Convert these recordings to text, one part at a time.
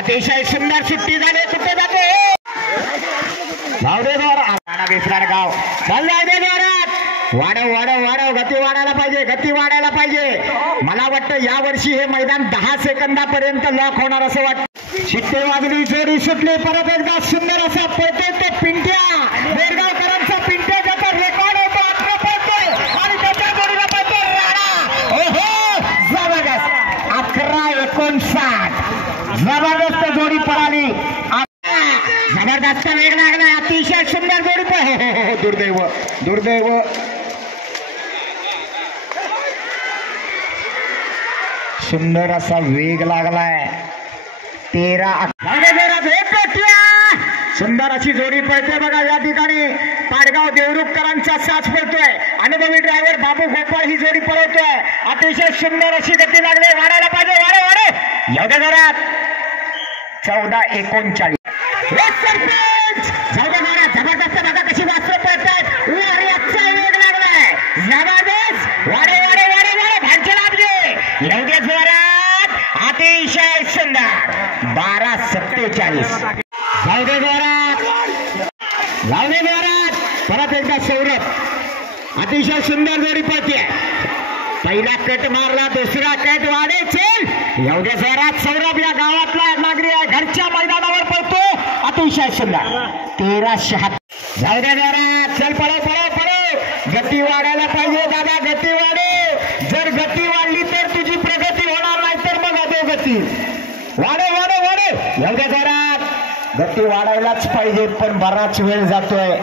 अतिशय सुंदर सुट्टी झाली. कुठे जाते विसरार गाव वाढव वाढव वाढव. गती वाढायला पाहिजे, गती वाढायला पाहिजे. मला वाटतं या वर्षी हे मैदान 10 सेकंदापर्यंत लॉक होणार असं वाटतं. शिट्टे वाजली, जोडी सुटली. परत एकदा सुंदर असा पळतोय तो पिंट्या. बेरगावकरांचा पिंट्या ज्याचा रेकॉर्ड होतो आता पळतोय आणि त्याच्या जोडीला पळतोय राणा. ओहो जबरदस्त. 11-59 जबरदस्त जोडी पळाली. जबरदस्त वेग लागला. अतिशय सुंदर जोडी पळ. दुर्दैव दुर्दैव. सुंदर असा वेग लागलाय. 13-11 सुंदर अशी जोडी पळते बघा. या ठिकाणी पाडगाव देवरुखकरांचा साथ पळतोय. अनुभवी ड्रायव्हर बाबू गोपाळ ही जोडी पळवतोय. अतिशय सुंदर अशी गती लागली. वाढायला पाहिजे. वाढे वाढे एवढ्या घरात 14-39 जबरदस्त बघा कशी वासरं पळतायत. वेग लागलाय. जबरदस्त. वाडे वाडे वाडे वाडे भांचे लागले. एवढ्या जोरात अतिशय सुंदर. 12-47 जाऊदे जोरात. जाऊदे जोरात. परत एकदा सौरभ. अतिशय सुंदर जोडी पळते. पहिला कट मारला, दुसरा कट. वाढे चल. एवढ्या जोरात सौरभ या गावातला नागरिक आहे. घरच्या मैदानावर पळतो. अतिशय सुंदर. 13-76 जाऊदे जोरात. चल पळव पळव पळव. गती वाढायला पाहिजे दादा. गती वाढे. जर गती वाढली तर तुझी प्रगती होणार, नाही तर मग अधोगती. वाढे वाढे वाढे एवढ्या जोरात. गती वाढायलाच पाहिजे पण बराच वेळ जातोय.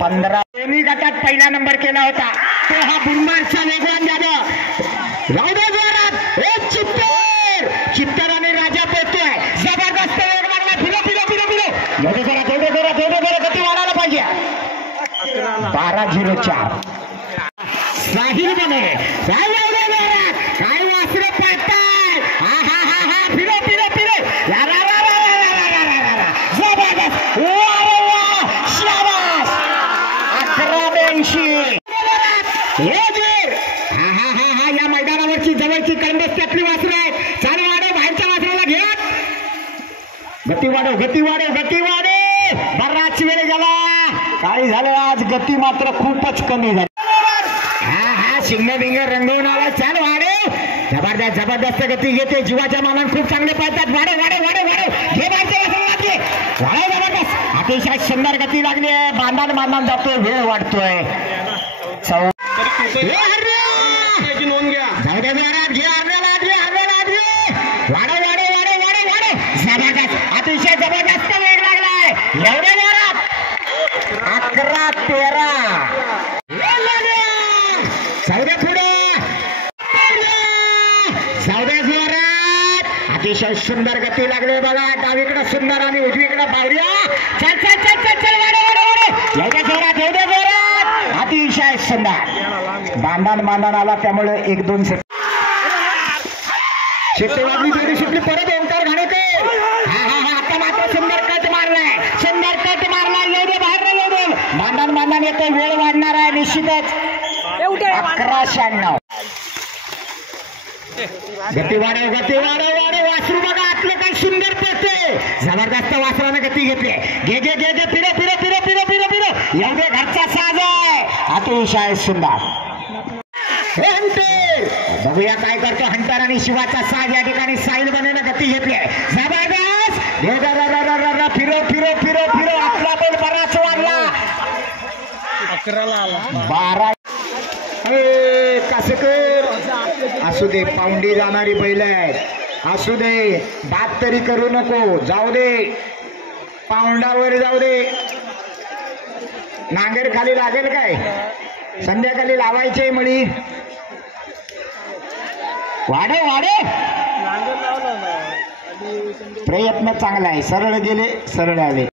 15 दोन्ही गटात पहिला नंबर केला होता तो हा बुरमारचा वेगवान जाधव. राऊदे जोरात. एक चित्तर. चित्तर आणि राजा पळतोय. जबरदस्त वेग लागला. फिरो फिरो फिरो फिरो. एवढे जोरात एवढे जोरात एवढे जोरात गती वाढायला पाहिजे. 12-04 साहिल बने. काय वासरे पळताय. हा हा हा हा. फिरो फिरो फिरो. जबरदस्त. शाबास. 11-82 हा हा हा हा. या मैदानावरची जवळची कळंबस त्यातली वासरे आहेत. चालू वाढव. बाहेरच्या वासराला घेत. गती वाढव गती वाढव गती वाढव. बराच वेळ गेला. काय झालं आज गती मात्र खूपच कमी झाली. हा हा शिंग बिंग रंगवून आला. चाल वाढव. जबरदस्त जबरदस्त गती घेते. जीवाच्या मानाने खूप चांगले पळतात. वाढव वाढव वाढव वाढव. घे बाहेरच्या वासराला. वाढव. जबरदस्त. अतिशय सुंदर गती लागली आहे. बांधान जातोय. वेळ वाढतोय. नोंद घ्या. जाऊ द्या जोरात. घे अर्ध्याला घे अर्ध्याला घे. वाढव वाढव वाढव वाढव वाढव. जबरदस्त. अतिशय जबरदस्त वेग लागलाय. एवढ्या जोरात. 11-13 चौद्या पुढे. चौद्या जोरात. अतिशय सुंदर गती लागली बघा. डावीकडे सुंदर आणि उजवीकडे बावऱ्या. चल चल चल चल चल. वाढव वाढव वाढव. एवढ्या जोरात एवढ्या जोरात. अतिशय सुंदर. बांधान आला त्यामुळे 1-2 सेकंद. शिट्टी वाजली, जोडी सुटली. परत ओंकार घाणेकर. हा हा हा. आता मात्र सुंदर कट मारलाय. सुंदर कट मारलाय. एवढे बाहेर नाही एवढे. बांधान येते. वेळ वाढणार आहे निश्चितच. 11-96 गती वाढव गती वाढव वाढव. वासरू बघा आतलं काय सुंदर पळते. जबरदस्त वासराने गती घेतली. घे घे घे घे. फिरो फिरो फिरो फिरो फिरो फिरो. एवढे घरचा साज आहे. अतिशय सुंदर. बघूया काय करतो हंटर आणि शिवाचा साज. या ठिकाणी साहिल बनेनं गती घेतली. जबरदस्त. फिरो फिरो फिरो फिरो. आपला बैल बराच वाढला. 11ला आला. 12 कासेकर. असू दे. पाऊंडी जाणारी बैल आहेत. असू दे. बात तरी करू नको. जाऊ दे. पाऊंडावर जाऊ दे. नांगेर खाली लागेल काय. संध्याकाळी लावायचे मळी. वाढे वाढे. प्रयत्न चांगला आहे. सरळ गेले सरळ आले.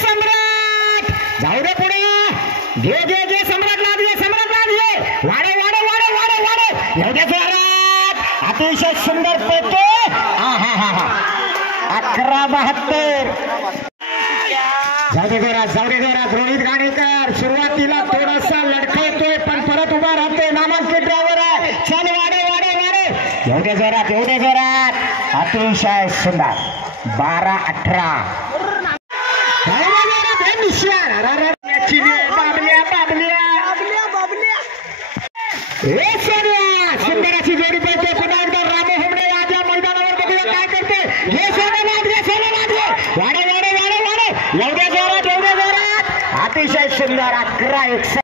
सम्राट. जाऊ दे पुढे. घे घे घे. सम्राट लागले. सम्राट लागले. वाढे वाढे वाढे वाढे वाढे. एवढ्या जोरात. अतिशय सुंदर पळतो. हा हा हा हा. 11-72 जाऊ दे जोरात. रोहित घाणेकर सुरुवातीला थोडासा लढखवतोय पण परत उभा राहतोय. नामांकित ड्रायव्हर आहे. चल वाढे वाढे वाढे. एवढ्या जोरात अतिशय सुंदर. 12-18. सुंदराची जोडी पळते पुन्हा एकदा रामो होमणे या मैदानावर बघूया काय करते. हे सोने वाढले वाडे एवढ्या जोरात अतिशय सुंदर. 11-1.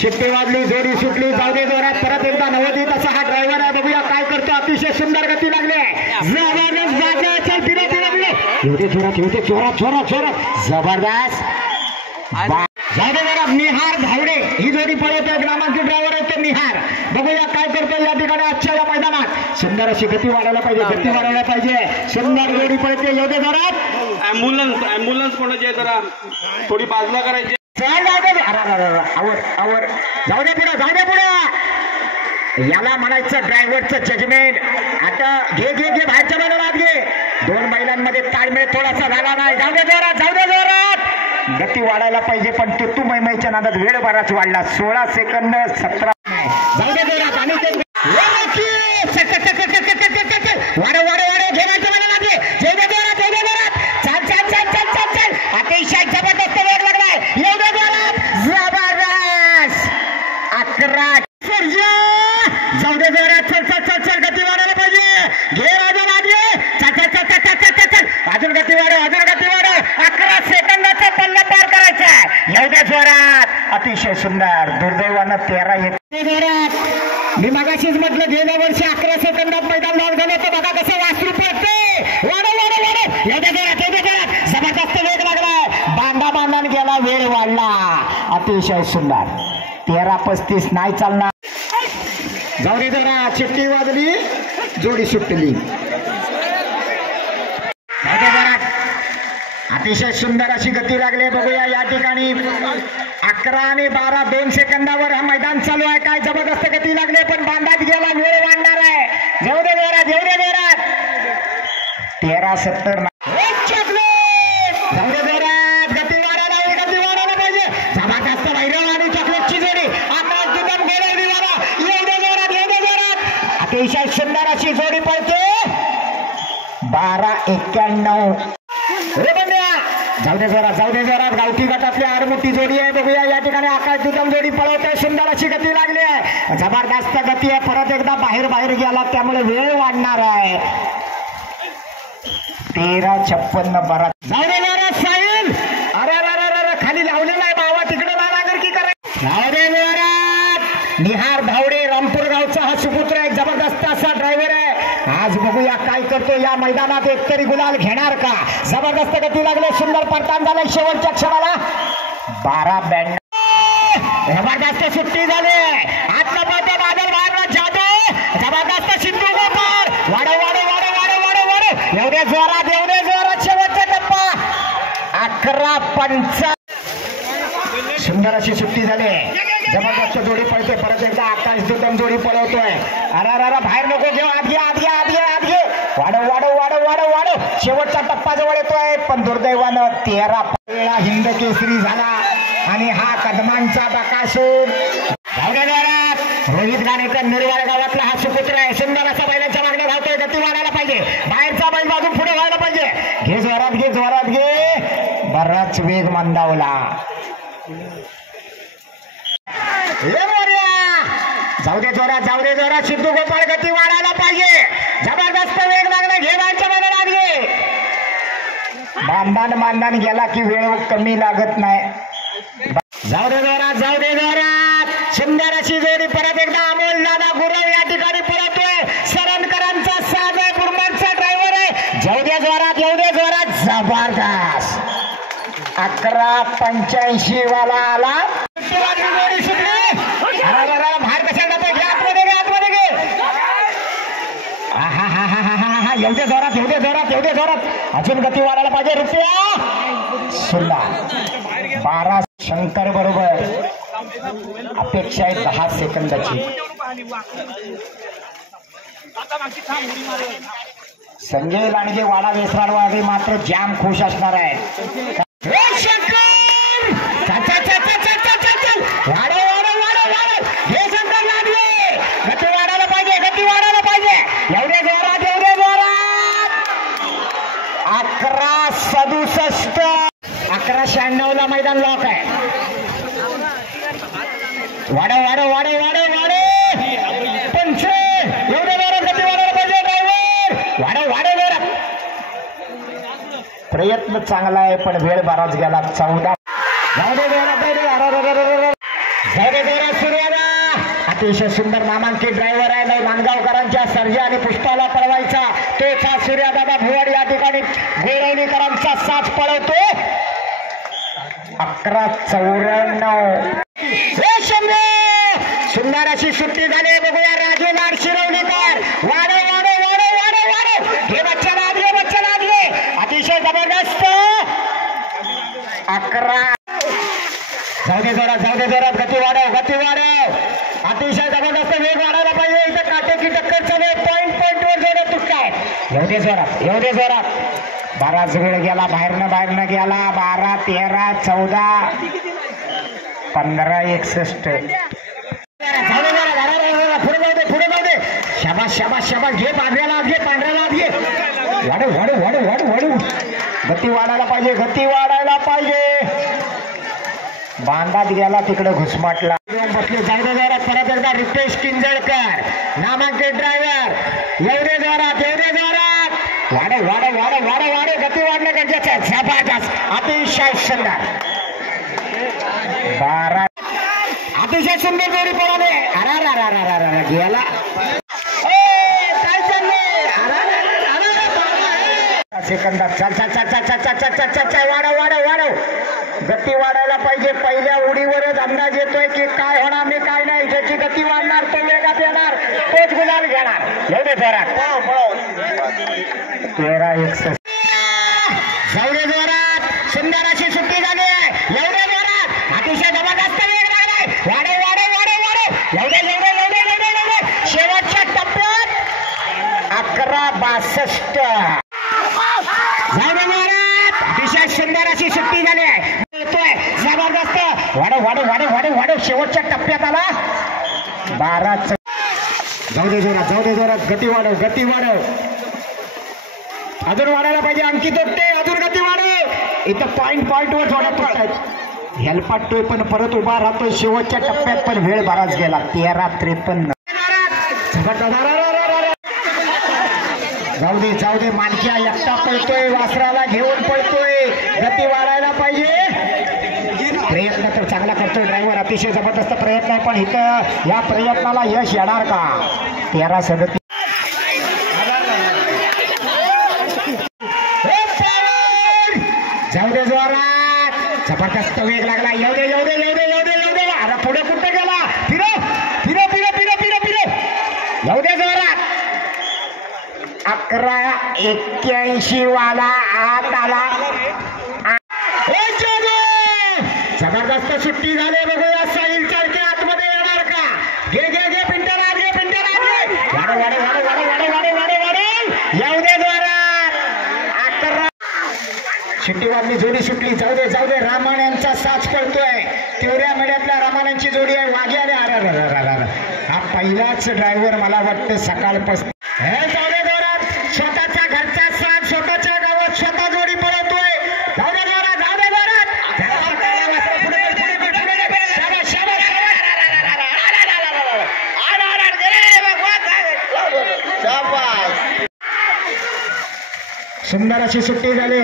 शिट्टी वाजली, जोडी सुटली, जाऊ दे जोरात. परत एकदा 90 असा हा ड्रायव्हर आहे, बघूया काय करतो. अतिशय सुंदर गती लागली, जबरदस्त जबरदस्त. जाऊ दे जोरात. निहार धावडे ही जोडी पळवतोय, ग्रामांची ड्रायव्हर आहे तो निहार. बघूया काय करतोय या ठिकाणी आजच्या या मैदानात. सुंदर अशी गती वाढायला पाहिजे, सुंदर जोडी पळते. येऊ दे जोरात. ॲम्ब्युलन्स कोणाची आहे जरा थोडी बाजूला करायची. आवर जाऊ दे पुढे. याला म्हणायचं ड्रायव्हरचं जजमेंट. आता घे बाहेरच्या मैदानात घे. 2 बैलांमध्ये ताळमेळ थोडासा झाला नाही. जाऊ दे जोरात. गती वाढायला पाहिजे, पण तू मैमाईच्या नादात वेळ बराच वाढला. 16 सेकंद 17. जाऊ दे जोरात. आणि ते वाढ घेण्याच्या मैदानात घे. चाल. अतिशय जबरदस्त वेळ लागलाय. एवढं जोरात जबरदस्त. 11. जाऊ दे जोरात. चल गती वाढायला पाहिजे. घे राजा चल. अजून गती वाढव. 11 सेकंदाचा पल्ला पार करायचा. येऊ दे जोरात. अतिशय सुंदर. दुर्दैवानं 13-1 जोरात. मी मगाशीच म्हटलं गेल्या वर्षी 11 सेकंदात मैदान लॉक झालं तर बघा कसं वासरू पडते. वाढव. येऊ दे जोरात. जबरदस्त वेग लागलाय. बांधाने गेला, वेळ वाढला. अतिशय सुंदर. 13-35 नाही चालणार. जाऊ दे जरा. चिठ्ठी वाजली, जोडी सुटली. अतिशय सुंदर अशी गती लागली. बघूया या ठिकाणी 11 आणि 12 2 सेकंदावर हा मैदान चालू आहे. काय जबरदस्त गती लागली, पण बांधात गेला, वेळ वाढणार आहे. जाऊ दे जोरात. 13-70. जाऊ दे जोरात. गती वाढायला पाहिजे. जबरदस्त भैरव आणि चॉकलेटची जोडी. आकाश दुकान गोळवली वारा. एवढे जोरात. अतिशय सुंदर अशी जोडी पळते. 12-91. जाऊ दे जोरात. गावठी गटातली आडमुठी जोडी आहे. बघूया या ठिकाणी आकाश दुकान जोडी पळवते. सुंदर अशी गती लागली आहे. जबरदस्त गती आहे. परत एकदा बाहेर गेला, त्यामुळे वेळ वाढणार आहे. 13-56 बराच. जाऊ दे जोरात. साहिल अरे खाली लावलेला आहे बाबा, तिकडे नानागर की करायचं. जाऊ दे जोरात. निहार धावडे रामपूर गावचा हा सुपुत्र आहे. जबरदस्त असा ड्रायव्हर आहे. आज बघूया काय करतो या मैदानात. एकतरी गुलाल घेणार का. जबरदस्त गती लागले, सुंदर परतान झाले शेवटच्या क्षणाला. 12-92. जबरदस्त सुट्टी झाली. आत्मपत्य बादल बाहेर जादू. जबरदस्त सिद्धू गोपाळ. वाढव. एवढे जोरात शेवटचा टप्पा. 11-5. सुंदर अशी सुट्टी झाली. जबरदस्त जोडी पळते. परत एकदा आकाश दुतम जोडी पळवतोय. अरे बाहेर नको घेऊ. आत घे. वाढव. शेवटचा टप्पा जवळ येतोय, पण दुर्दैवानं 13 वेळा हिंद केसरी झाला आणि हा कदमांचा बकासूर. रोहित गाणेकर निर्वाळ गावातला हा सुपुत्र आहे. सुंदर असा बैलांच्या मागण्या धावतोय. गती वाढायला पाहिजे. बाहेरचा बैल बाजून पुढे व्हायला पाहिजे. घे जोरात. बराच वेग मंदावला. जाऊ दे जोरात. सिद्धू गोपाळ गती वाढायला पाहिजे. जबरदस्त वेग लागला. घे बाहेरच्या मैदानात घे. बांधान गेला की वेळ कमी लागत नाही. जाऊ दे जोरात. सुंदर अशी जोडी. परत एकदा अमोल दादा गुरव या ठिकाणी पळतोय. सरंदकरांचा साज आहे, बुरमानचा ड्रायव्हर आहे. जाऊ दे जोरात. जबरदस्त. 11-85 वाला आला. जोडी सुटली. बाहेर कशाला घे. आतमध्ये घे. एवढे जोरात. अजून गती वाढायला पाहिजे. रुपया सुंदर. 12 शंकर बरोबर. अपेक्षा आहे 10 सेकंदाची. संजय लांडगे वाडा वेसराडवाडी मात्र जाम खुश असणार आहे. गती वाढायला पाहिजे. एवढे जोरात. 11:67. 11:96 ला मैदान लॉक आहे. वाढव वाढव वाढव वाढव वाढव 5 एवढे जोरात गती वाढवलं पाहिजे ड्रायव्हर. वाढव वाढव जोरात. प्रयत्न चांगला आहे पण वेळ बराच गेला. 14 जाऊ दे जोरात सूर्याला. अतिशय सुंदर नामांकित ड्रायव्हर आहे. नांदगावकरांच्या सर्जा आणि पुष्पाला पळवायचा तोच हा सूर्यादादा भुवाड या ठिकाणी गोळवणीकरांचा साथ पळवतो. 11:94. सुंदर अशी सुट्टी झाली. बघूया राजू लाड शिरवणीकर. वाढव वाढव वाढव वाढव वाढव. हे बच्चा लागले बच्चा लागले. अतिशय जबरदस्त. 11. जाऊ दे जोरात गती वाढव गती वाढव. अतिशय जबरदस्त वेग वाढायला पाहिजे. इथं काटेकी टक्कर चालू आहे. पॉइंट वर जोरात तुटकाय. येऊ दे जोरात. बराच वेळ गेला. बाहेरनं गेला. 12 13 14 15 61. पुढे जाऊ दे. शाबास घे पांढऱ्याला घे. वाढू. गती वाढायला पाहिजे. बांधात गेला तिकडे घुसमाटला. बसले. जाऊ दे जोरात. परत एकदा रितेश किंजळकर नामांकित ड्रायव्हर. येऊ दे जोरात. वाढव. गती वाढणं गरजेचं आहे. जबरदस्त. अतिशय सुंदर. 12. अतिशय सुंदर जोडी पळाले. अरा गेला. काय चाललंय. सेकंदात. चल. वाढव. गती वाढायला पाहिजे. पहिल्या उडीवरच अंदाज येतोय की काय होणार नाही काय नाही. ज्याची गती वाढणार तो वेगात येणार तोच गुलाल घेणार. एवढे जोरात. 13 जाऊ दे जोरात. सुंदर अशी सुट्टी झाली आहे. एवढे जोरात. अतिशय जबरदस्त वेग लागलाय. वाढव. शेवटच्या टप्प्यात 11:62. जाऊ दे जोरात. अतिशय सुंदर अशी सुट्टी झाली आहे. जबरदस्त. वाढव. शेवटच्या टप्प्यात आला. 12. जाऊ दे जोरात. गती वाढव. अजून वाढायला पाहिजे. अंकित ओट्टे अजून गती वाढव. इथं पॉइंट वर जोरात पडतायत. हेलपाटतोय पण परत उभा राहतोय. शेवटच्या टप्प्यात पण वेळ बराच गेला. 13:53. जाऊ दे. मानक्या एकटा पळतोय. वासराला घेऊन पळतोय. गती वाढायला पाहिजे. प्रयत्न तर चांगला करतोय ड्रायव्हर. अतिशय जबरदस्त प्रयत्न आहे पण इथं या प्रयत्नाला यश येणार का. 13:37. जाऊ दे जोरात. जबरदस्त वेग लागला. येऊ दे. अरे पुढे कुठे गेला. फिरो. येऊ दे जोरात. 11:81 वाला आत आला. जबरदस्त सुट्टी झाली. बघूया साहिल चालके आतमध्ये येणार का. घे पिंटर वाढ. येऊ दे जोरात. 11. शिट्टीवादनी जोडी सुटली. जाऊ दे. रामाण यांचा साथ पडतोय. तिवऱ्या मेड्यातल्या रामाण्यांची जोडी आहे. वाघे आले. हा पहिलाच ड्रायव्हर मला वाटतं सकाळपासून. जाऊ दे जोरात. स्वतःच्या घरचा साथ स्वतःच्या गावात स्वतः जोडी पळवतोय. जाऊ दे जोरात. सुंदर अशी सुट्टी झाली.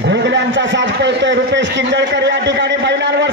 घोगल्यांचा साथ पळतोय. रुपेश किंजळकर या ठिकाणी बैलांवर